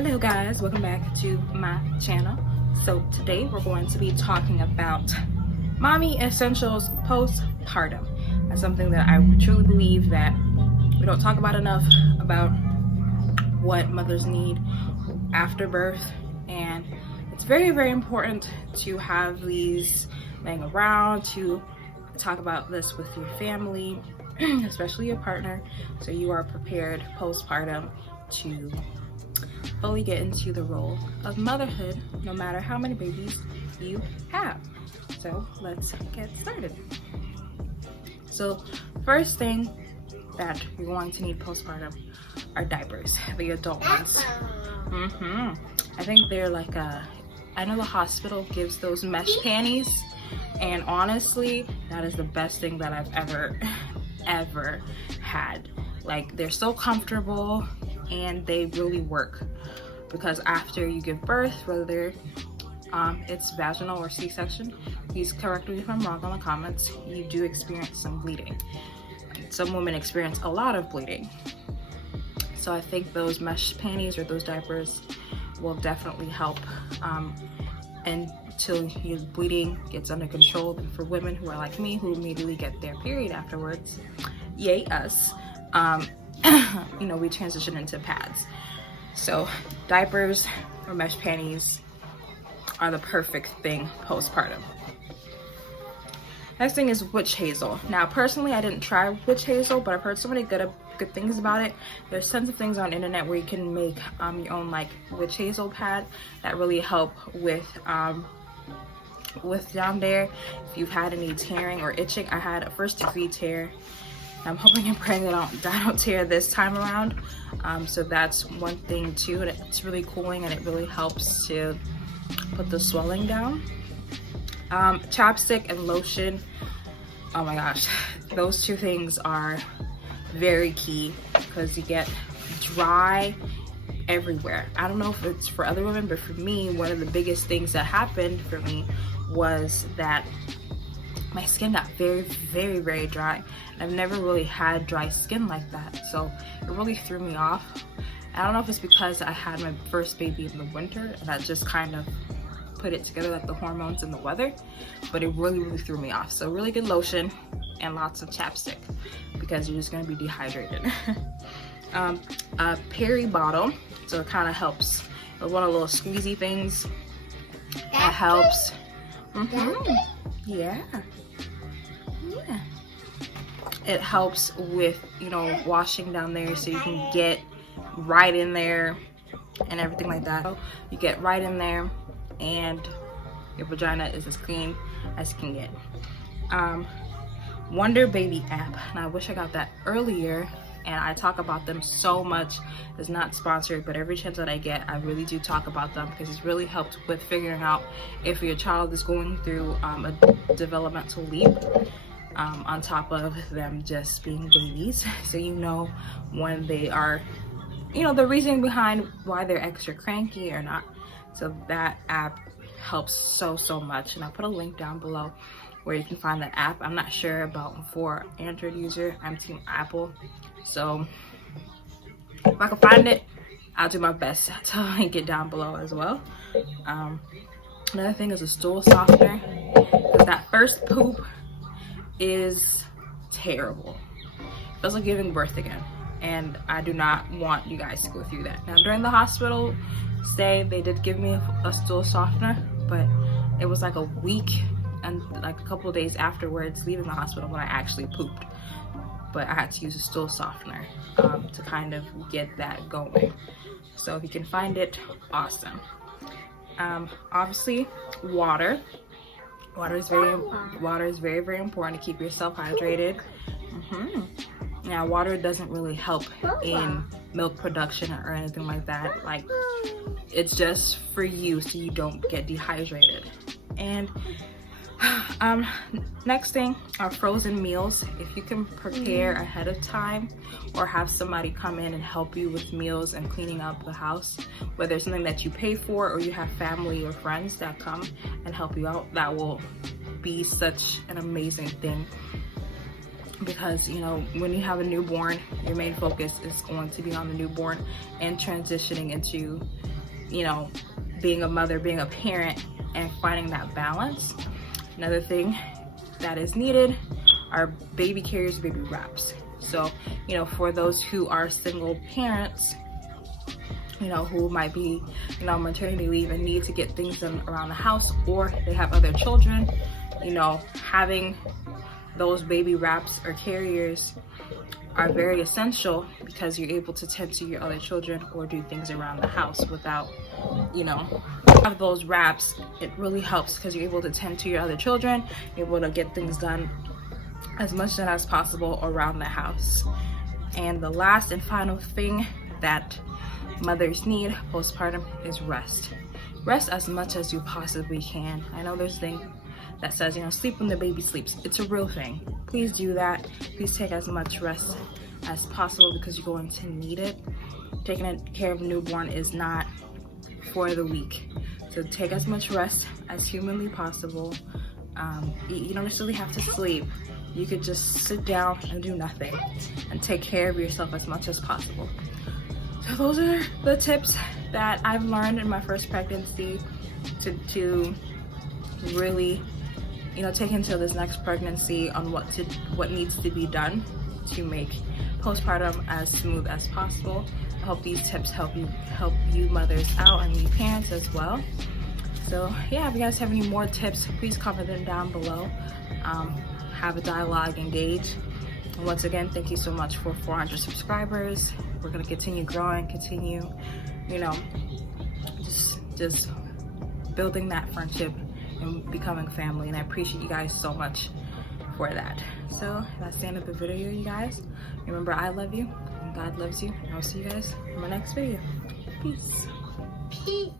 Hello guys, welcome back to my channel. So today we're going to be talking about mommy essentials postpartum. That's something that I truly believe that we don't talk about enough, about what mothers need after birth, and it's very, very important to have these laying around, to talk about this with your family, especially your partner, so you are prepared postpartum to fully get into the role of motherhood, no matter how many babies you have. So let's get started. So first thing that we're going to need postpartum are diapers, the adult ones. I think they're like I know the hospital gives those mesh panties, and honestly, that is the best thing that I've ever had. Like, they're so comfortable and they really work, because after you give birth, whether it's vaginal or C-section, please correct me if I'm wrong in the comments, you do experience some bleeding. Some women experience a lot of bleeding. So I think those mesh panties or those diapers will definitely help until your bleeding gets under control. And for women who are like me, who immediately get their period afterwards, yay us, you know, we transition into pads. So diapers or mesh panties are the perfect thing postpartum. Next thing is witch hazel. Now personally, I didn't try witch hazel, but I've heard so many good things about it. There's tons of things on the internet where you can make your own like witch hazel pad that really help with down there. If you've had any tearing or itching, I had a first degree tear. I'm hoping and praying that I don't tear this time around. So that's one thing too, and it's really cooling and it really helps to put the swelling down. Chapstick and lotion, oh my gosh, those two things are very key, because you get dry everywhere. I don't know if it's for other women, but for me, one of the biggest things that happened for me was that my skin got very, very, very dry. I've never really had dry skin like that, so it really threw me off. I don't know if it's because I had my first baby in the winter and I just kind of put it together, like the hormones and the weather, but it really, really threw me off. So really good lotion and lots of chapstick, because you're just going to be dehydrated. A peri bottle, so it kind of helps. One of the little squeezy things that helps. Yeah. It helps with, you know, washing down there, so you can get right in there and everything like that. You get right in there and your vagina is as clean as you can get. Wonder Baby app, and I wish I got that earlier, and I talk about them so much. It's not sponsored, but every chance that I get, I really do talk about them, because it's really helped with figuring out if your child is going through a developmental leap, on top of them just being babies. So you know when they are, you know, the reason behind why they're extra cranky or not. So that app helps so much, and I'll put a link down below where you can find the app. I'm not sure about for Android user, I'm team Apple, so if I can find it, I'll do my best to link it down below as well. Another thing is a stool softener, because that first poop is terrible. It feels like giving birth again, and I do not want you guys to go through that. Now during the hospital stay, they did give me a stool softener, but it was like a week and like a couple of days afterwards, leaving the hospital, when I actually pooped. But I had to use a stool softener to kind of get that going. So if you can find it, awesome. Obviously, water. Water is very, very important to keep yourself hydrated. Now, water doesn't really help in milk production or anything like that. Like, it's just for you so you don't get dehydrated. And next thing are frozen meals. If you can prepare ahead of time, or have somebody come in and help you with meals and cleaning up the house, whether it's something that you pay for or you have family or friends that come and help you out, that will be such an amazing thing. because you know, when you have a newborn, your main focus is going to be on the newborn and transitioning into, you know, being a mother, being a parent, and finding that balance. Another thing that is needed are baby carriers, baby wraps. So, you know, for those who are single parents, you know, who might be, you know, maternity leave and need to get things done around the house, or they have other children, you know, having those baby wraps or carriers are very essential, because you're able to tend to your other children or do things around the house without, you know, have those wraps. It really helps because you're able to tend to your other children, you're able to get things done as much as possible around the house. And the last and final thing that mothers need postpartum is rest. Rest as much as you possibly can. I know there's a thing that says, you know, sleep when the baby sleeps. It's a real thing. Please do that. Please take as much rest as possible, because you're going to need it. Taking care of a newborn is not for the weak. So take as much rest as humanly possible. You don't necessarily have to sleep. You could just sit down and do nothing and take care of yourself as much as possible. So those are the tips that I've learned in my first pregnancy to really, you know, take into this next pregnancy on what needs to be done to make postpartum as smooth as possible. I hope these tips help you mothers out, and you parents as well. So yeah, if you guys have any more tips, please comment them down below. Have a dialogue, engage. And once again, thank you so much for 400 subscribers. We're gonna continue growing, continue, you know, just building that friendship and becoming family. And I appreciate you guys so much for that. So that's the end of the video, you guys. Remember, I love you and God loves you. And I'll see you guys in my next video. Peace. Peace.